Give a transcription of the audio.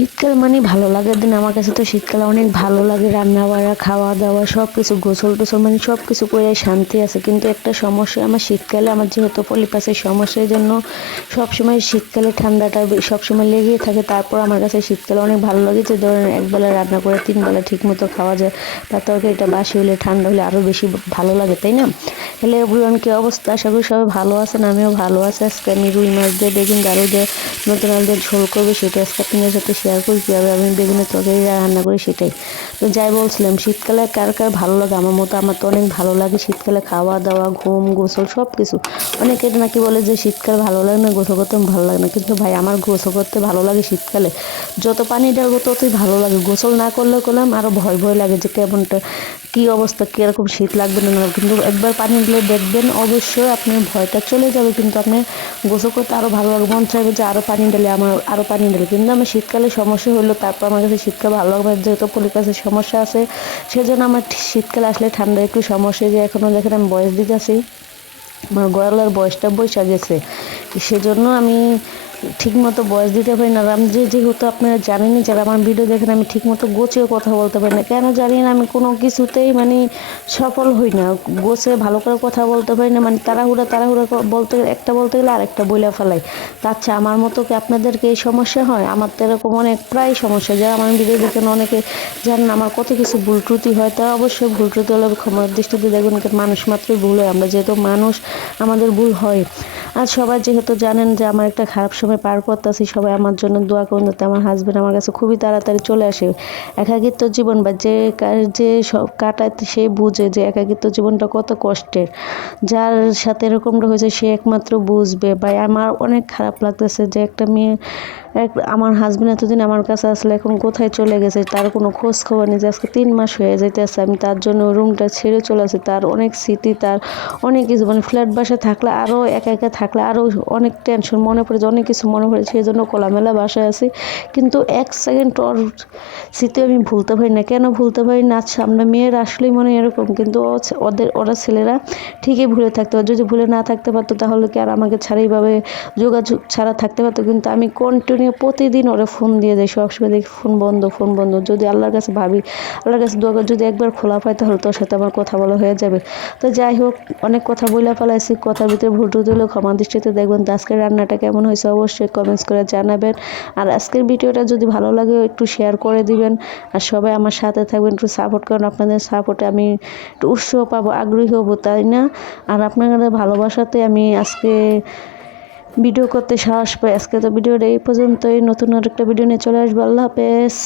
শীতকাল মানে ভালো লাগার দিন। আমার কাছে তো শীতকালে অনেক ভালো লাগে, রান্না বাড়া, খাওয়া দাওয়া সব কিছু, গোসল টোসল মানে সব কিছু করে শান্তি আছে। কিন্তু একটা সমস্যা আমার শীতকালে, আমার যেহেতু পলিপাসের সমস্যার জন্য সবসময় শীতকালে ঠান্ডাটা সবসময় লেগেই থাকে। তারপর আমার কাছে শীতকালে অনেক ভালো লাগে যে ধরেন একবেলা রান্না করে 3 বেলা ঠিক মতো খাওয়া যায়, বা তরকারিটা বাসি হলে ঠান্ডা হলে আরও বেশি ভালো লাগে, তাই না? হ্যালো এভরিওয়ান, কি অবস্থা? আশা করি সবাই ভালো আছেন, আমিও ভালো আছি। আজকে আমি রুই মাছ দিয়ে বেগুন আলু দিয়ে নতুন আলু দিয়ে ঝোল করবো, সেটা আজকে আপনাদের সাথে শেয়ার করি কীভাবে আমি বেগুনের তরকারি রান্না করি সেটাই। তো যাই বলছিলাম, শীতকালে কার কার ভালো লাগে? আমার মতো আমার তো অনেক ভালো লাগে শীতকালে খাওয়া দাওয়া, ঘুম, গোসল সব কিছু। অনেকে নাকি বলে যে শীতকাল ভালো লাগে না, গোসল করতে ভালো লাগে না, কিন্তু ভাই আমার গোসল করতে ভালো লাগে শীতকালে। যত পানি ঢালবো ততই ভালো লাগে। গোসল না করলে করলাম আরও ভয় ভয় লাগে যে কেমনটা কী অবস্থা, কীরকম শীত লাগবে না, কিন্তু একবার পানি দিলে দেখবেন অবশ্যই আপনার ভয়টা চলে যাবে। কিন্তু আপনি গোসল করতে আরও ভালো লাগে, মন চাইবে যে আরও পানি ঢেলে, আমার আরও পানি ঢেলে। কিন্তু আমার শীতকালে সমস্যা হলো, তারপর আমার কাছে শীতকাল ভালো লাগবে, যেহেতু পলিপাসের সমস্যা আছে সেজন্য আমার শীতকালে আসলে ঠান্ডা একটু সমস্যা। যে এখনও দেখেন আমি বয়স দিতেছি, আমার গলার বয়সটা বৈশা গেছে, সেজন্য আমি ঠিকমতো বয়স দিতে পারি না। আমি যেহেতু আপনারা জানেনই, যারা আমার ভিডিও দেখেন, আমি ঠিকমতো গোছেও কথা বলতে পারি না, কেন জানি না। আমি কোনো কিছুতেই মানে সফল হই না, গোছে ভালো করে কথা বলতে পারি না। মানে তাড়াহুড়া বলতে বলতে গেলে আরেকটা বইলা ফেলাই। তা আচ্ছা, আমার মতো কি আপনাদেরকে এই সমস্যা হয়? আমার তো এরকম অনেক প্রায় সমস্যা, যারা আমার ভিডিও দেখেন অনেকে জানেন আমার কত কিছু ভুল ত্রুটি হয়। তা অবশ্যই ভুল ত্রুটি হলে ক্ষমার দৃষ্টিতে দেখবেন, মানুষ মাত্রই ভুল হয়, আমরা যেহেতু মানুষ আমাদের ভুল হয়। আর সবাই যেহেতু জানেন যে আমার একটা খারাপ সময় পার করতেছি, সবাই আমার জন্য দোয়া করুন যাতে আমার হাজব্যান্ড আমার কাছে খুবই তাড়াতাড়ি চলে আসে। একাকিত্ব জীবন বা যে সব কাটায় সে বুঝে যে একাকিত্ব জীবনটা কত কষ্টের। যার সাথে এরকমটা হয়েছে সে একমাত্র বুঝবে। ভাই আমার অনেক খারাপ লাগতেছে যে একটা মেয়ে, আমার হাজব্যান্ড এতদিন আমার কাছে আসলে এখন কোথায় চলে গেছে, তার কোনো খোঁজ খবর নেই। যে আজকে 3 মাস হয়ে যাইতেছে আমি তার জন্য রুমটা ছেড়ে চলে আসি। তার অনেক স্মৃতি, তার অনেক কিছু, মানে ফ্ল্যাট বাসায় থাকলে আরও একা একা থাকলে আরও অনেক টেনশন মনে পড়ে, যে অনেক কিছু মনে পড়ে, সেই জন্য খোলামেলা বাসায় আছি। কিন্তু 1 সেকেন্ড ওর স্মৃতি আমি ভুলতে পারি না। কেন ভুলতে পারি না? আচ্ছা, আমরা মেয়েরা আসলেই মনে এরকম, কিন্তু ওরা ছেলেরা ঠিকই ভুলে থাকতে পারে। যদি ভুলে না থাকতে পারতো তাহলে কি আর আমাকে ছাড়া এইভাবে যোগাযোগ ছাড়া থাকতে পারতো? কিন্তু আমি কন্টিনিউ প্রতিদিন ওরা ফোন দিয়ে যাই, সবসময় দেখি ফোন বন্ধ ফোন বন্ধ। যদি আল্লাহর কাছে ভাবি, আল্লাহর কাছে দোয়া করি, যদি একবার খোলা পাই তাহলে তোর সাথে আমার কথা বলা হয়ে যাবে। তো যাই হোক, অনেক কথা বইলা ফেলাইছি, কথার ভিতরে ভুল টুল দিলেও ক্ষমা দৃষ্টিতে দেখবেন। তো আজকের রান্নাটা কেমন হয়েছে অবশ্যই কমেন্টস করে জানাবেন। আর আজকের ভিডিওটা যদি ভালো লাগে একটু শেয়ার করে দিবেন, আর সবাই আমার সাথে থাকবেন, একটু সাপোর্ট করেন। আপনাদের সাপোর্টে আমি একটু উৎসাহ পাবো, আগ্রহী হবো, তাই না? আর আপনাদের ভালোবাসাতে আমি আজকে ভিডিও করতে সাহস পাই। আজকে তো ভিডিওটা এই পর্যন্তই, নতুন আরেকটা ভিডিও নিয়ে চলে আসবো। আল্লাহ হাফেজ।